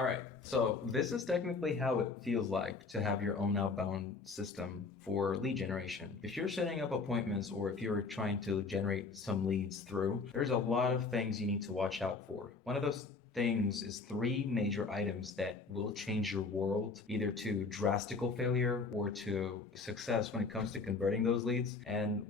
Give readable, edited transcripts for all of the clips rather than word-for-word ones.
All right, so this is technically how it feels like to have your own outbound system for lead generation. If you're setting up appointments or if you're trying to generate some leads through, there's a lot of things you need to watch out for. One of those things is three major items that will change your world, either to drastical failure or to success when it comes to converting those leads. And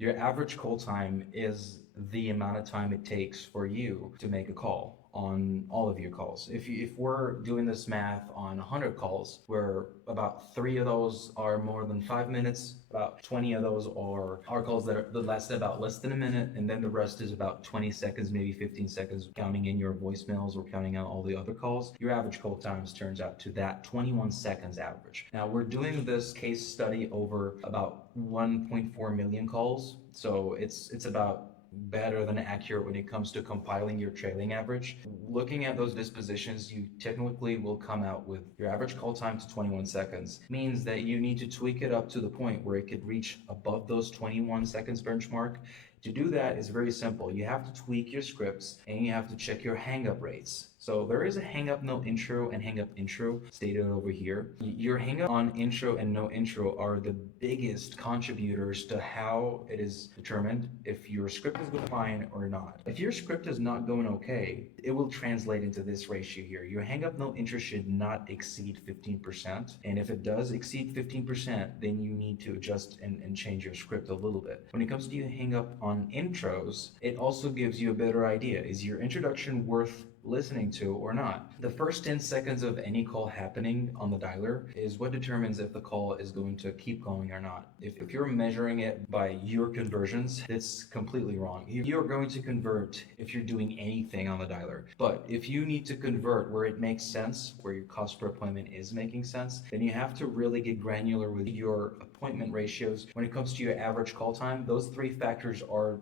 your average call time is the amount of time it takes for you to make a call on all of your calls. If we're doing this math on 100 calls, where about three of those are more than 5 minutes, about 20 of those are calls that are less than a minute, and then the rest is about 20 seconds, maybe 15 seconds, counting in your voicemails or counting out all the other calls. Your average call times turns out to that 21 seconds average. Now we're doing this case study over about 1.4 million calls, so it's about better than accurate when it comes to compiling your trailing average. Looking at those dispositions, you technically will come out with your average call time to 21 seconds. Means that you need to tweak it up to the point where it could reach above those 21 seconds benchmark. To do that is very simple. You have to tweak your scripts and you have to check your hang up rates. So there is a hang up no intro and hang up intro stated over here. Your hang up on intro and no intro are the biggest contributors to how it is determined if your script is going fine or not. If your script is not going okay, it will translate into this ratio here. Your hang up no intro should not exceed 15%. And if it does exceed 15%, then you need to adjust and change your script a little bit. When it comes to your hang up on intros, it also gives you a better idea. Is your introduction worth listening to or not? The first 10 seconds of any call happening on the dialer is what determines if the call is going to keep going or not. If you're measuring it by your conversions, it's completely wrong. You're going to convert if you're doing anything on the dialer. But if you need to convert where it makes sense, where your cost per appointment is making sense, then you have to really get granular with your appointment ratios. When it comes to your average call time, those three factors are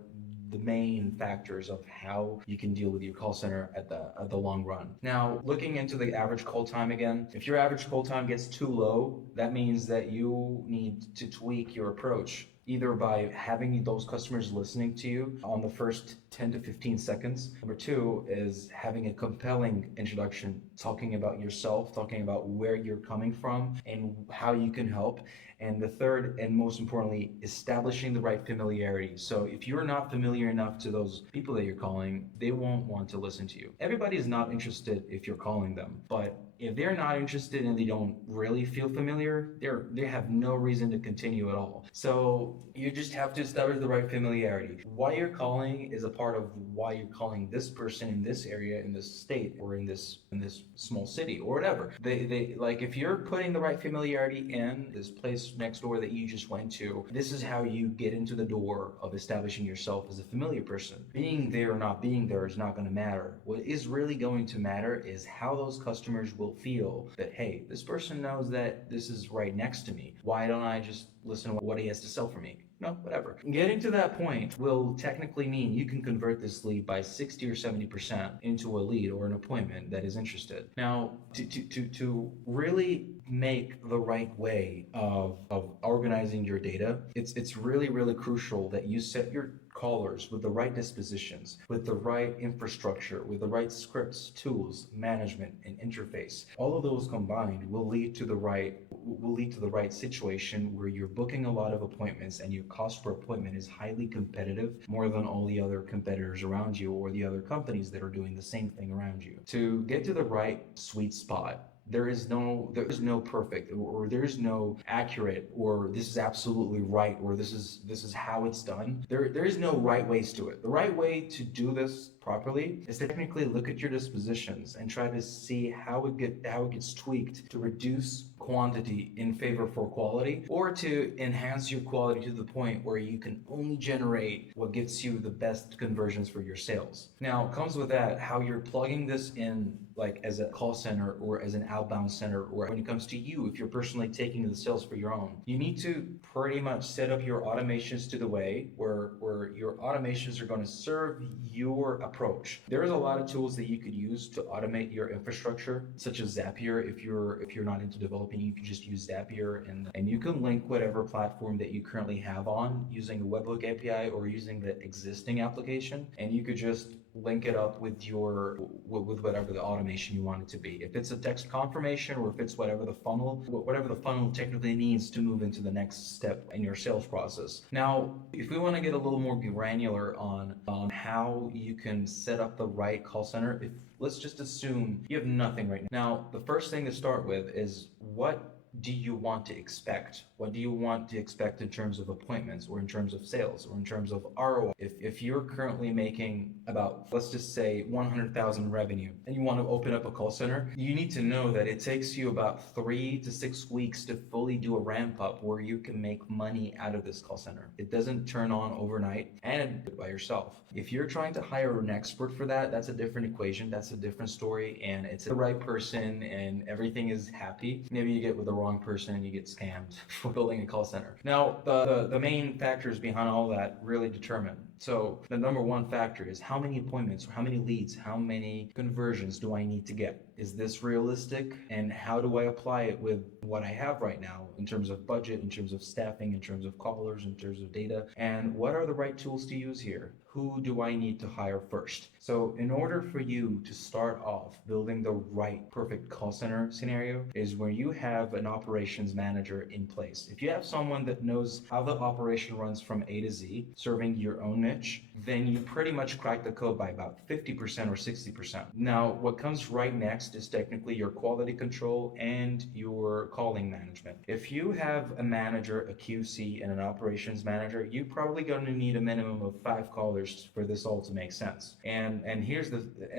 the main factors of how you can deal with your call center at the long run. Now, looking into the average call time again, if your average call time gets too low, that means that you need to tweak your approach, either by having those customers listening to you on the first 10 to 15 seconds. Number two is having a compelling introduction, talking about yourself, talking about where you're coming from and how you can help. And the third, and most importantly, establishing the right familiarity. So if you're not familiar enough to those people that you're calling, they won't want to listen to you. Everybody is not interested if you're calling them, but if they're not interested and they don't really feel familiar, they have no reason to continue at all. So you just have to establish the right familiarity. Why you're calling is a part of why you're calling this person in this area, in this state, or in this small city, or whatever. They like, if you're putting the right familiarity in this place next door that you just went to, this is how you get into the door of establishing yourself as a familiar person. Being there or not being there is not going to matter. What is really going to matter is how those customers will feel that, hey, this person knows that this is right next to me. Why don't I just listen to what he has to sell for me? No, whatever. Getting to that point will technically mean you can convert this lead by 60 or 70% into a lead or an appointment that is interested. Now, to really make the right way of organizing your data, it's really crucial that you set your callers with the right dispositions, with the right infrastructure, with the right scripts, tools, management, and interface. All of those combined will lead to the right situation where you're booking a lot of appointments and your cost per appointment is highly competitive, more than all the other competitors around you or the other companies that are doing the same thing around you. To get to the right sweet spot, there is no perfect, or there's no accurate, or this is absolutely right, or this is how it's done. There is no right ways to it. The right way to do this properly is to technically look at your dispositions and try to see how it gets tweaked to reduce quantity in favor for quality, or to enhance your quality to the point where you can only generate what gets you the best conversions for your sales. Now, it comes with that how you're plugging this in, like as a call center or as an outbound center, or when it comes to you, if you're personally taking the sales for your own. You need to pretty much set up your automations to the way where your automations are going to serve your approach. There's a lot of tools that you could use to automate your infrastructure, such as Zapier. If you're not into developing, you can just use Zapier, and you can link whatever platform that you currently have on using a webhook API or using the existing application, and you could just link it up with your with whatever the automation you want it to be. If it's a text confirmation or if it's whatever the funnel technically needs to move into the next step in your sales process. Now, if we want to get a little more granular on how you can set up the right call center, if let's just assume you have nothing right now. Now, the first thing to start with is what do you want to expect? What do you want to expect in terms of appointments or in terms of sales or in terms of ROI? If you're currently making about, let's just say 100,000 revenue and you want to open up a call center, you need to know that it takes you about 3 to 6 weeks to fully do a ramp up where you can make money out of this call center. It doesn't turn on overnight and by yourself. If you're trying to hire an expert for that, that's a different equation. That's a different story, and it's the right person and everything is happy. Maybe you get with the wrong person and you get scammed for building a call center. Now, the main factors behind all that really determine. So the number one factor is how many appointments, how many leads, how many conversions do I need to get? Is this realistic? And how do I apply it with what I have right now in terms of budget, in terms of staffing, in terms of callers, in terms of data? And what are the right tools to use here? Who do I need to hire first? So in order for you to start off building the right perfect call center scenario is where you have an operations manager in place. If you have someone that knows how the operation runs from A to Z, serving your own niche, then you pretty much crack the code by about 50% or 60%. Now, what comes right next is technically your quality control and your calling management. If you have a manager, a QC, and an operations manager, you're probably going to need a minimum of 5 callers for this all to make sense. And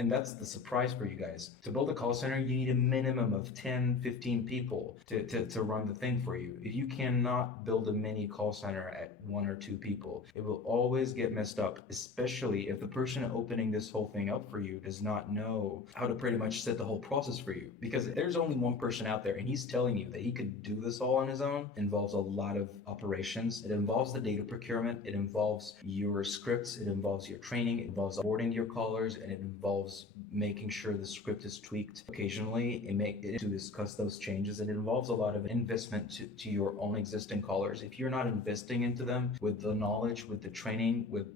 that's the surprise for you guys. To build a call center, you need a minimum of 10, 15 people to run the thing for you. If you cannot build a mini call center at 1 or 2 people, it will always get messed up, especially if the person opening this whole thing up for you does not know how to pretty much set the whole process for you. Because there's only one person out there and he's telling you that he could do this all on his own. It involves a lot of operations. It involves the data procurement. It involves your scripts. It involves your training. It involves onboarding your callers, and it involves making sure the script is tweaked occasionally and to discuss those changes. And it involves a lot of investment to your own existing callers. If you're not investing into them with the knowledge, with the training, with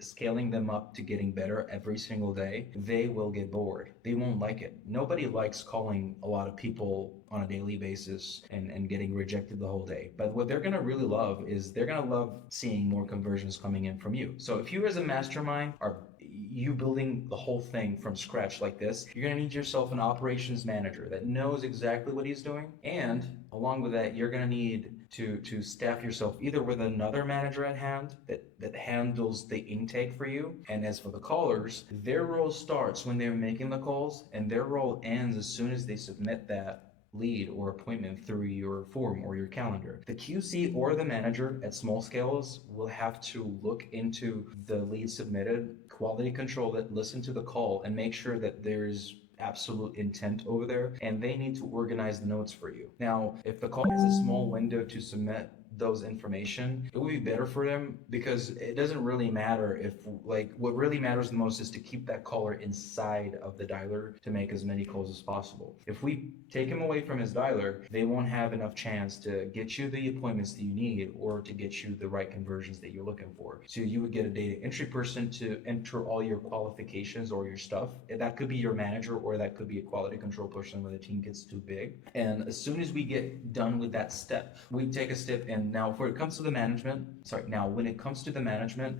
scaling them up to getting better every single day, they will get bored. They won't like it. Nobody likes calling a lot of people on a daily basis and getting rejected the whole day. But what they're going to really love is they're going to love seeing more conversions coming in from you. So if you as a mastermind are you building the whole thing from scratch like this, you're going to need yourself an operations manager that knows exactly what he's doing. And along with that, you're going to need to staff yourself either with another manager at hand that handles the intake for you. And as for the callers, their role starts when they're making the calls and their role ends as soon as they submit that lead or appointment through your form or your calendar. The QC or the manager at small scales will have to look into the lead submitted, quality control it, listen to the call, and make sure that there's absolute intent over there, and they need to organize the notes for you. Now, if the call has a small window to submit those information, it would be better for them because it doesn't really matter if what really matters the most is to keep that caller inside of the dialer to make as many calls as possible. If we take him away from his dialer, they won't have enough chance to get you the appointments that you need or to get you the right conversions that you're looking for. So you would get a data entry person to enter all your qualifications or your stuff. That could be your manager or that could be a quality control person when the team gets too big. And as soon as we get done with that step, we take a step and now when it comes to the management,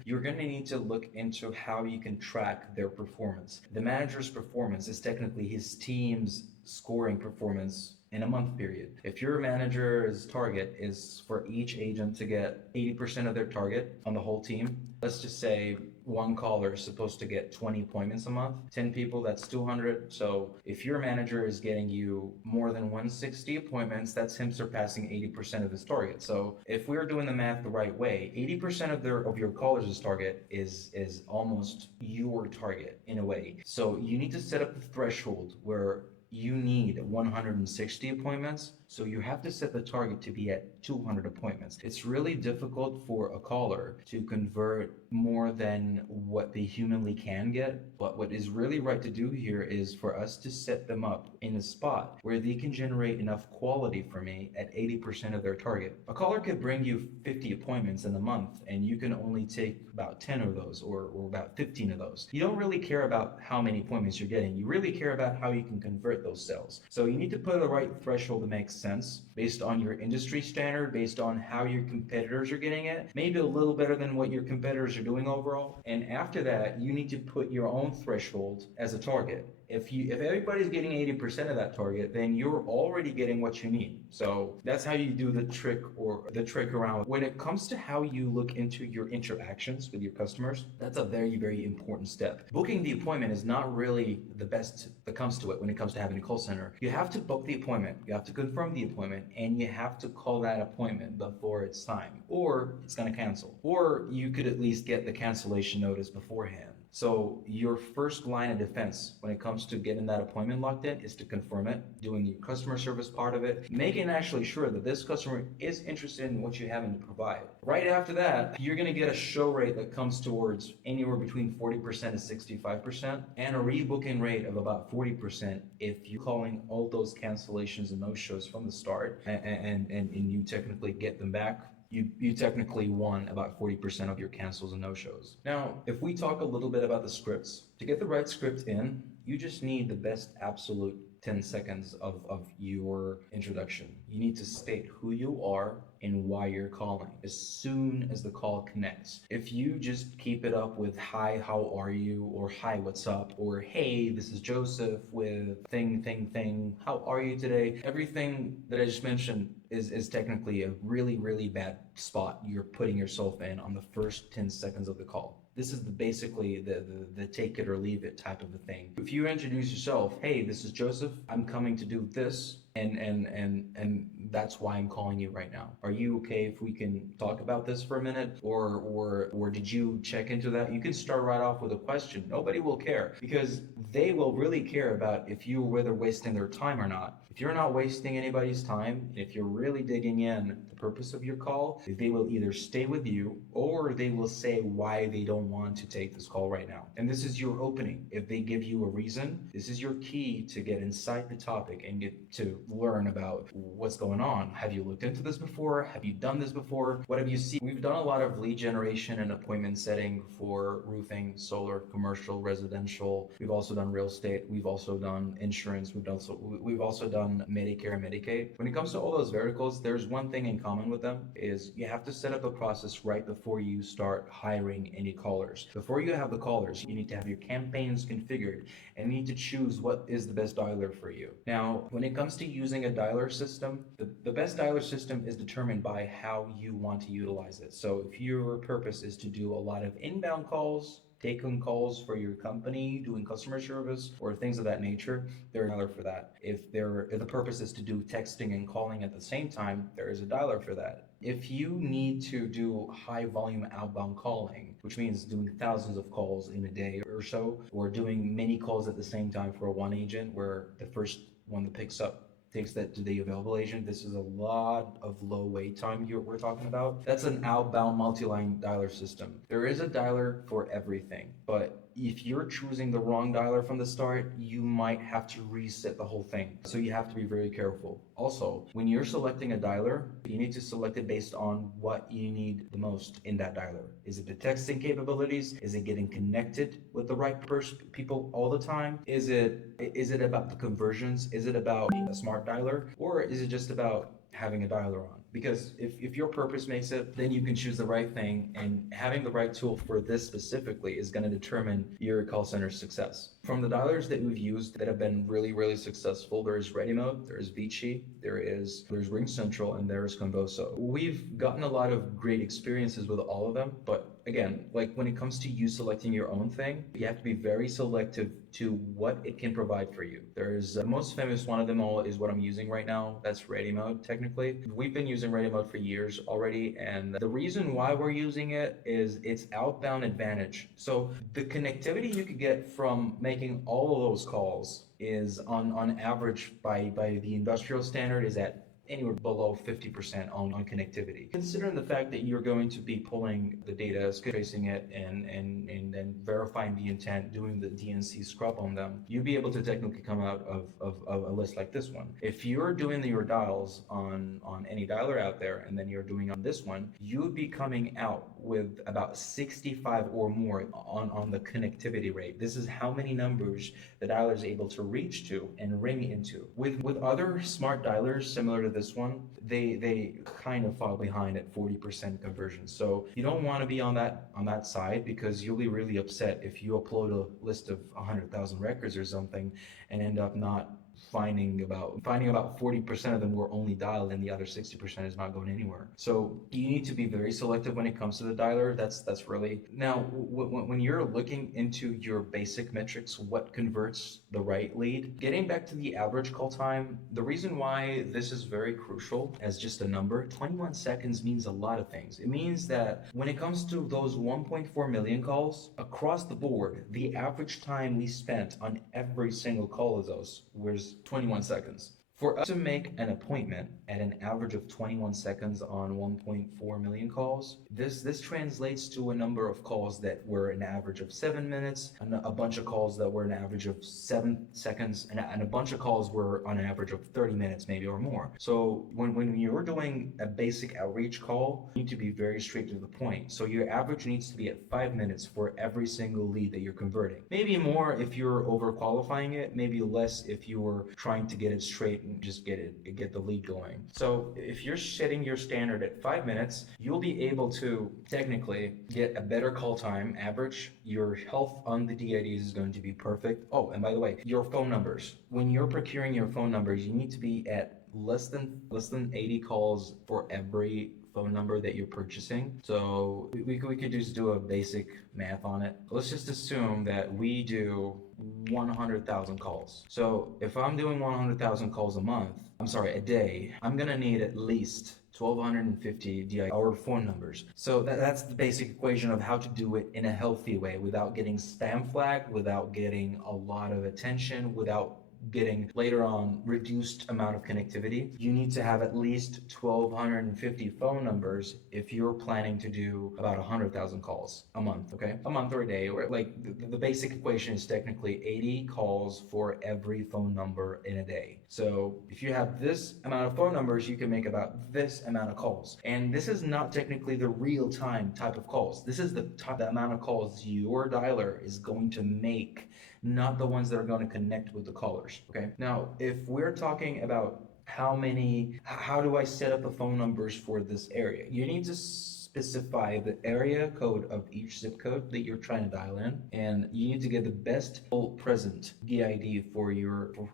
you're going to need to look into how you can track their performance. The manager's performance is technically his team's scoring performance in a month period. If your manager's target is for each agent to get 80% of their target on the whole team, let's just say one caller is supposed to get 20 appointments a month, 10 people, that's 200. So if your manager is getting you more than 160 appointments, that's him surpassing 80% of his target. So if we're doing the math the right way, 80% of your callers' target is almost your target in a way. So you need to set up the threshold where you need need 160 appointments, so you have to set the target to be at 200 appointments. It's really difficult for a caller to convert more than what they humanly can get, but what is really right to do here is for us to set them up in a spot where they can generate enough quality for me at 80% of their target. A caller could bring you 50 appointments in a month, and you can only take about 10 of those or about 15 of those. You don't really care about how many appointments you're getting. You really care about how you can convert those sales. So you need to put the right threshold to make sense based on your industry standard, based on how your competitors are getting it, maybe a little better than what your competitors are doing overall. And after that, you need to put your own threshold as a target. If everybody's getting 80% of that target, then you're already getting what you need. So that's how you do the trick around. When it comes to how you look into your interactions with your customers, that's a very, very important step. Booking the appointment is not really the best that comes to it when it comes to having a call center. You have to book the appointment, you have to confirm the appointment, and you have to call that appointment before it's time, or it's going to cancel. Or you could at least get the cancellation notice beforehand. So your first line of defense when it comes to getting that appointment locked in is to confirm it, doing the customer service part of it, making actually sure that this customer is interested in what you have to provide. Right after that, you're going to get a show rate that comes towards anywhere between 40% and 65%, and a rebooking rate of about 40% if you're calling all those cancellations and no-shows from the start and you technically get them back. You technically won about 40% of your cancels and no-shows. Now, if we talk a little bit about the scripts, to get the right script in, you just need the best absolute 10 seconds of your introduction. You need to state who you are and why you're calling as soon as the call connects. If you just keep it up with hi, how are you, or hi, what's up, or hey, this is Joseph with thing, how are you today? Everything that I just mentioned is technically a really, really bad spot you're putting yourself in on the first 10 seconds of the call. This is basically the take it or leave it type of a thing. If you introduce yourself, hey, this is Joseph, I'm coming to do this, and that's why I'm calling you right now. Are you okay if we can talk about this for a minute? Or did you check into that? You can start right off with a question. Nobody will care because they will really care about if you're whether wasting their time or not. If you're not wasting anybody's time, if you're really digging in the purpose of your call, they will either stay with you or they will say why they don't want to take this call right now. And this is your opening. If they give you a reason, this is your key to get inside the topic and get to learn about what's going on. Have you looked into this before? Have you done this before? What have you seen? We've done a lot of lead generation and appointment setting for roofing, solar, commercial, residential. We've also done real estate. We've also done insurance. We've also done Medicare and Medicaid. When it comes to all those verticals, there's one thing in common with them is you have to set up a process right before you start hiring any callers. Before you have the callers, you need to have your campaigns configured and you need to choose what is the best dialer for you. Now, when it comes to using a dialer system, the best dialer system is determined by how you want to utilize it. So if your purpose is to do a lot of inbound calls, take-on calls for your company, doing customer service or things of that nature, there's a dialer for that. If the purpose is to do texting and calling at the same time, there is a dialer for that. If you need to do high volume outbound calling, which means doing thousands of calls in a day or so, or doing many calls at the same time for one agent where the first one that picks up takes that to the available agent. This is a lot of low wait time we're talking about. That's an outbound multi-line dialer system. There is a dialer for everything, but if you're choosing the wrong dialer from the start, you might have to reset the whole thing. So you have to be very careful. Also, when you're selecting a dialer, you need to select it based on what you need the most in that dialer. Is it the texting capabilities? Is it getting connected with the right people all the time? Is it about the conversions? Is it about a smart dialer? Or is it just about having a dialer on? Because if your purpose makes it, then you can choose the right thing, and having the right tool for this specifically is going to determine your call center's success. From the dialers that we've used that have been really, really successful, there is Ready Mode, there is Vici, there's Ring Central, and there's Convoso. We've gotten a lot of great experiences with all of them, but again, like when it comes to you selecting your own thing, you have to be very selective to what it can provide for you. There's the most famous one of them all is what I'm using right now. That's ready mode, technically. We've been using ready mode for years already, and the reason why we're using it is its outbound advantage. So the connectivity you could get from making all of those calls is on average by the industrial standard is at anywhere below 50% on connectivity. Considering the fact that you're going to be pulling the data, tracing it, and then verifying the intent, doing the DNC scrub on them, you'll be able to technically come out of a list like this one. If you're doing your dials on any dialer out there, and then you're doing on this one, you would be coming out with about 65 or more on the connectivity rate. This is how many numbers the dialer is able to reach to and ring into. With other smart dialers similar to this one, they kind of fall behind at 40% conversion. So you don't want to be on that side, because you'll be really upset if you upload a list of 100,000 records or something and end up not finding about 40% of them were only dialed, and the other 60% is not going anywhere. So you need to be very selective when it comes to the dialer. That's really now when you're looking into your basic metrics, what converts the right lead. Getting back to the average call time, the reason why this is very crucial as just a number, 21 seconds means a lot of things. It means that when it comes to those 1.4 million calls across the board, the average time we spent on every single call of those was 21 seconds. For us to make an appointment at an average of 21 seconds on 1.4 million calls, this translates to a number of calls that were an average of 7 minutes, and a bunch of calls that were an average of 7 seconds, and a bunch of calls were on an average of 30 minutes maybe or more. So when you're doing a basic outreach call, you need to be very straight to the point. So your average needs to be at 5 minutes for every single lead that you're converting. Maybe more if you're overqualifying it, maybe less if you're trying to get it straight and just get the lead going. So if you're setting your standard at 5 minutes, you'll be able to technically get a better call time average. Your health on the DIDs is going to be perfect. Oh, and by the way, your phone numbers. When you're procuring your phone numbers, you need to be at less than 80 calls for every phone number that you're purchasing. So we could just do a basic math on it. Let's just assume that we do 100,000 calls. So if I'm doing 100,000 calls a day, I'm gonna need at least 1,250 DI or phone numbers. So that's the basic equation of how to do it in a healthy way without getting spam flagged, without getting a lot of attention, without getting later on reduced amount of connectivity. You need to have at least 1,250 phone numbers if you're planning to do about 100,000 calls a month, okay? A month or a day, or like the basic equation is technically 80 calls for every phone number in a day. So if you have this amount of phone numbers, you can make about this amount of calls. And this is not technically the real-time type of calls. This is the amount of calls your dialer is going to make, not the ones that are going to connect with the callers, okay? Now, if we're talking about how do I set up the phone numbers for this area? You need to specify the area code of each zip code that you're trying to dial in, and you need to get the best present DID for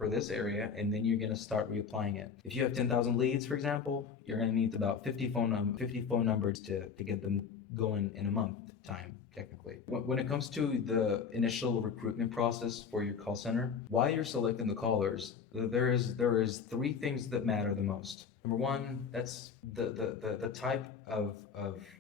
this area, and then you're going to start reapplying it. If you have 10,000 leads, for example, you're going to need about 50 phone numbers to get them going in a month time, technically. When it comes to the initial recruitment process for your call center, while you're selecting the callers, there is three things that matter the most. Number one, that's the type of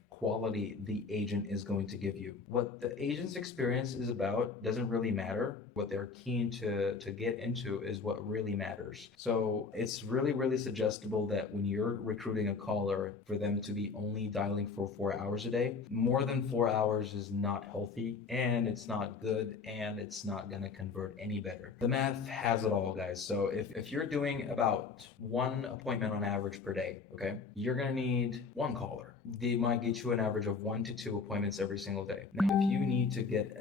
quality the agent is going to give you. What the agent's experience is about doesn't really matter. What they're keen to get into is what really matters. So it's really suggestible that when you're recruiting a caller, for them to be only dialing for 4 hours a day. More than 4 hours is not healthy, and it's not good, and it's not gonna convert any better. The math has it all, guys. So if you're doing about one appointment on average per day, okay, you're gonna need one caller. They might get you an average of 1 to 2 appointments every single day. Now, if you need to get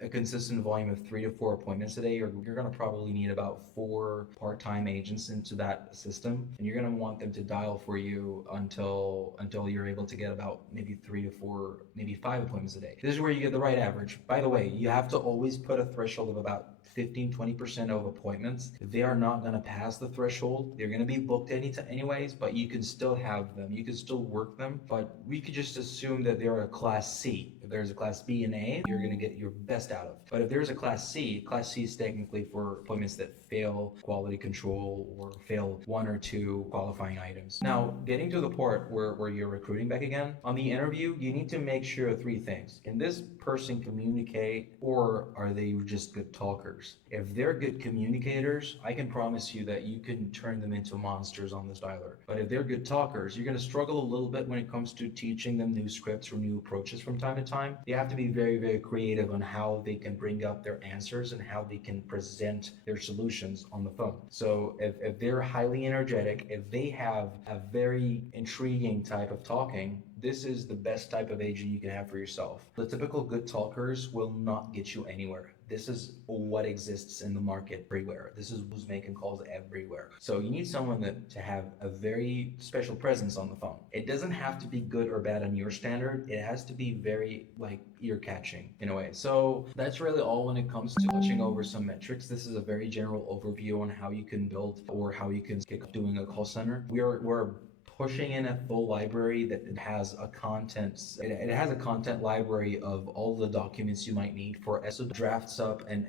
a consistent volume of 3 to 4 appointments a day, you're going to probably need about 4 part-time agents into that system, and you're going to want them to dial for you until you're able to get about maybe 3 to 4, maybe 5 appointments a day. This is where you get the right average. By the way, you have to always put a threshold of about 15-20% of appointments. They are not going to pass the threshold. They're going to be booked anyways, but you can still have them. You can still work them, but we could just assume that they're a class C. there's a class B and A, you're going to get your best out of. But if there's a class C is technically for appointments that fail quality control or fail one or two qualifying items. Now, getting to the part where you're recruiting back again, on the interview, you need to make sure three things. Can this person communicate, or are they just good talkers? If they're good communicators, I can promise you that you can turn them into monsters on this dialer. But if they're good talkers, you're going to struggle a little bit when it comes to teaching them new scripts or new approaches from time to time. They have to be very, very creative on how they can bring up their answers and how they can present their solutions on the phone. So if they're highly energetic, if they have a very intriguing type of talking, this is the best type of agent you can have for yourself. The typical good talkers will not get you anywhere. This is what exists in the market everywhere. This is who's making calls everywhere. So you need someone to have a very special presence on the phone. It doesn't have to be good or bad on your standard. It has to be very like ear catching in a way. So that's really all when it comes to touching over some metrics. This is a very general overview on how you can build or how you can kick off doing a call center. We're pushing in a full library that it has a content library of all the documents you might need for SO drafts up and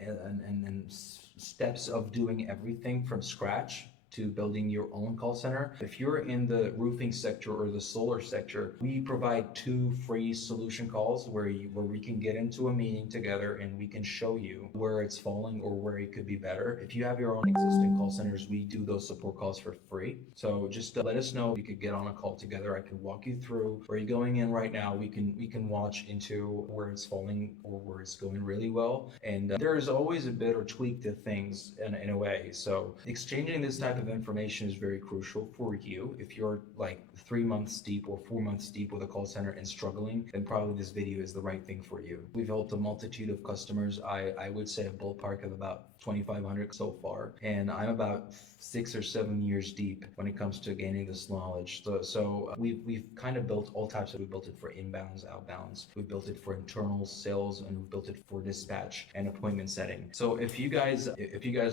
steps of doing everything from scratch to building your own call center. If you're in the roofing sector or the solar sector, we provide 2 free solution calls where we can get into a meeting together and we can show you where it's falling or where it could be better. If you have your own existing call centers, we do those support calls for free. So just let us know. We could get on a call together. I can walk you through where you're going in right now. We can watch into where it's falling or where it's going really well. And there is always a bit or tweak to things in a way. So exchanging this type of information is very crucial for you. If you're like 3 months deep or 4 months deep with a call center and struggling, then probably this video is the right thing for you. We've helped a multitude of customers. I would say a ballpark of about 2,500 so far, and I'm about 6 or 7 years deep when it comes to gaining this knowledge. So we've kind of built all types of. We built it for inbounds, outbounds. We built it for internal sales, and we built it for dispatch and appointment setting. So if you guys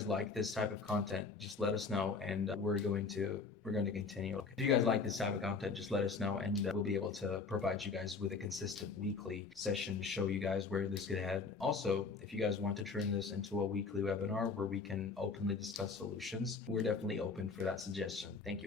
like this type of content, just let us know, and we're going to continue. If you guys like this type of content, just let us know, and we'll be able to provide you guys with a consistent weekly session to show you guys where this could head. Also, if you guys want to turn this into a weekly webinar where we can openly discuss solutions, we're definitely open for that suggestion. Thank you.